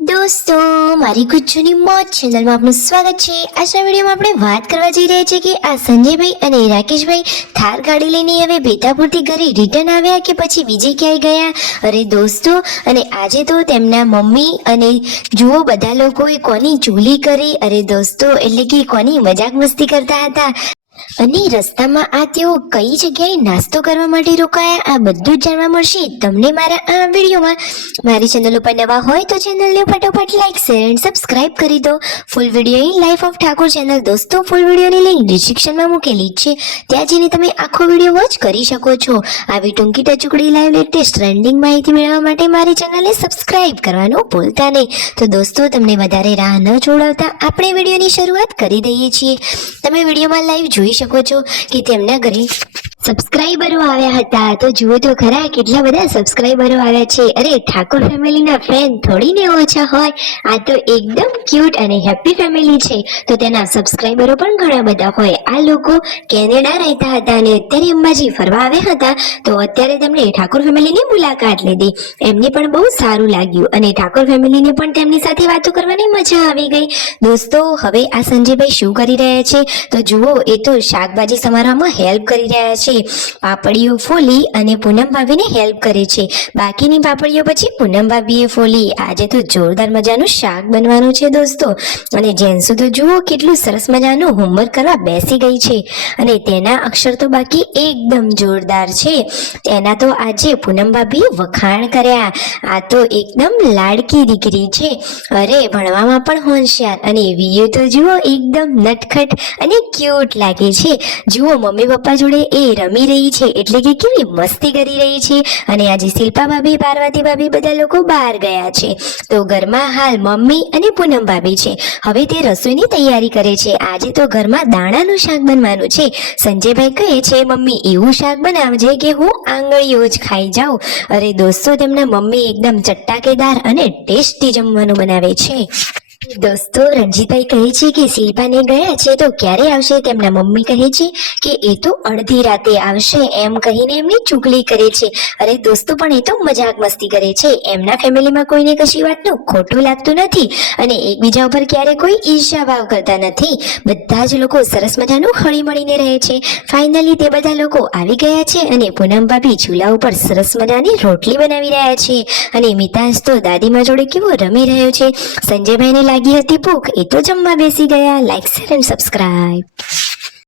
दोस्तों मारी गुज्जूनी मौज चैनल में आपનું સ્વાગત છે। આજના વિડીયોમાં આપણે વાત કરવા જઈ રહ્યા છીએ કે આ સંજયભાઈ અને રાકેશભાઈ થાર ગાડી લઈને હવે બેતાપુરથી ઘરે રિટર્ન આવ્યા કે પછી બીજે ક્યાંય ગયા। અરે દોસ્તો, અને આજે તો તેમના મમ્મી અને જુઓ બધા લોકોએ કોની ચૂલી કરી, અરે દોસ્તો એટલે કે કોની મજાક મસ્તી કરતા હતા અને રસ્તામાં આ તેઓ કઈ જગ્યાએ નાસ્તો કરવા માટે રોકાયા, આ બધું જ જાણવા મળશે તમને મારા આ વિડીયોમાં। મારી ચેનલ ઉપર નવા હોય તો ચેનલને ફટાફટ લાઈક શેર એન્ડ સબસ્ક્રાઇબ કરી દો। Full video in life of Thakor channel દોસ્તો ફૂલ વિડીયોની લિંક ડિસ્ક્રિપ્શનમાં મૂકેલી છે, ત્યાં જઈને તમે આખો વિડીયો વોચ કરી શકો છો। આવી ટૂંકી ટચુકડી લાઈવ લેટેસ્ટ ટ્રેન્ડિંગ માહિતી મેળવવા માટે મારી ચેનલને સબસ્ક્રાઇબ કરવાનું ભૂલતા નહીં। તો દોસ્તો તમને વધારે રાહ ન છોડાવતા આપણે વિડીયોની શરૂઆત કરી દઈએ છીએ। તમે વિડીયોમાં લાઈવ જોઈ શકો છો કે તેમના ઘરે સબસ્ક્રાઇબરો આવ્યા હતા, તો જુઓ તો ખરા કેટલા બધા સબસ્ક્રાઇબરો આવ્યા છે। અરે ઠાકોર ફેમિલીના ફેન થોડીને ઓછા હોય, આ તો એકદમ ક્યુટ અને હેપી ફેમિલી છે, તો તેના સબસ્ક્રાઇબરો પણ ઘણા બધા હોય। આ લોકો કેનેડા રહેતા હતા અને અત્યારે અંબાજી ફરવા આવ્યા હતા, તો અત્યારે તેમણે ઠાકોર ફેમિલીની મુલાકાત લીધી, એમને પણ બહુ સારું લાગ્યું અને ઠાકોર ફેમિલીને પણ તેમની સાથે વાતો કરવાની મજા આવી ગઈ। દોસ્તો હવે આ સંજયભાઈ શું કરી રહ્યા છે તો જુઓ, એ તો શાકભાજી સમારવામાં હેલ્પ કરી રહ્યા છે। પાપડીઓ ફોલી અને પૂનમ ભાભીને હેલ્પ કરે છે, બાકીની પાપડીઓ પછી પૂનમ ભાભીએ ફોલી। આજે તો જોરદાર મજાનું શાક બનવાનું છે દોસ્તો, અને જેન્સુ તો જુઓ કેટલું સરસ મજાનું હોમવર્ક કરવા બેસી ગઈ છે અને તેના અક્ષર તો બાકી એકદમ જોરદાર છે। તેના તો આજે પૂનમ ભાભીએ વખાણ કર્યા, આ તો એકદમ લાડકી દીકરી છે, અરે ભણવામાં પણ હોશિયાર, અને વિયુ તો જુઓ એકદમ નટખટ અને ક્યુટ લાગે છે। જુઓ મમ્મી પપ્પા જોડે એ રમી રહી છે, એટલે કે કેવી મસ્તી કરી રહી છે। અને આજે શિલ્પા ભાભી, પાર્વતી ભાભી બધા લોકો બહાર ગયા છે, તો ઘરમાં હાલ મમ્મી અને પૂનમ ભાભી છે। હવે તે રસોઈની તૈયારી કરે છે। આજે તો ઘરમાં દાણાનું શાક બનવાનું છે। સંજયભાઈ કહે છે મમ્મી એવું શાક બનાવજે કે હું આંગળીઓ જ ખાઈ જાઉં। અરે દોસ્તો તેમના મમ્મી એકદમ ચટાકેદાર અને ટેસ્ટી જમવાનું બનાવે છે। દોસ્તો રણજીતભાઈ કહે છે કે શિલ્પાને ગયા છે તો ક્યારે આવશે, તેમના મમ્મી કહે છે કે એ તો અડધી રાતે આવશે, એમ કહીને એમની ચુગલી કરે છે। અરે દોસ્તો પણ એ તો મજાક મસ્તી કરે છે, એમના ફેમિલીમાં કોઈને કશી વાતનું ખોટું લાગતું નથી અને એકબીજા ઉપર ક્યારે કોઈ ઈર્ષ્યા ભાવ કરતા નથી, બધા જ લોકો સરસ મજાનું હળી મળીને રહે છે। ફાઇનલી તે બધા લોકો આવી ગયા છે અને પૂનમ ભાભી ચૂલા ઉપર સરસ મજાની રોટલી બનાવી રહ્યા છે અને મિતાંશ તો દાદીમા જોડે કેવો રમી રહ્યો છે। સંજયભાઈને લાગી હતી ભૂખ, એ તો જમવા બેસી ગયા। Like share and subscribe.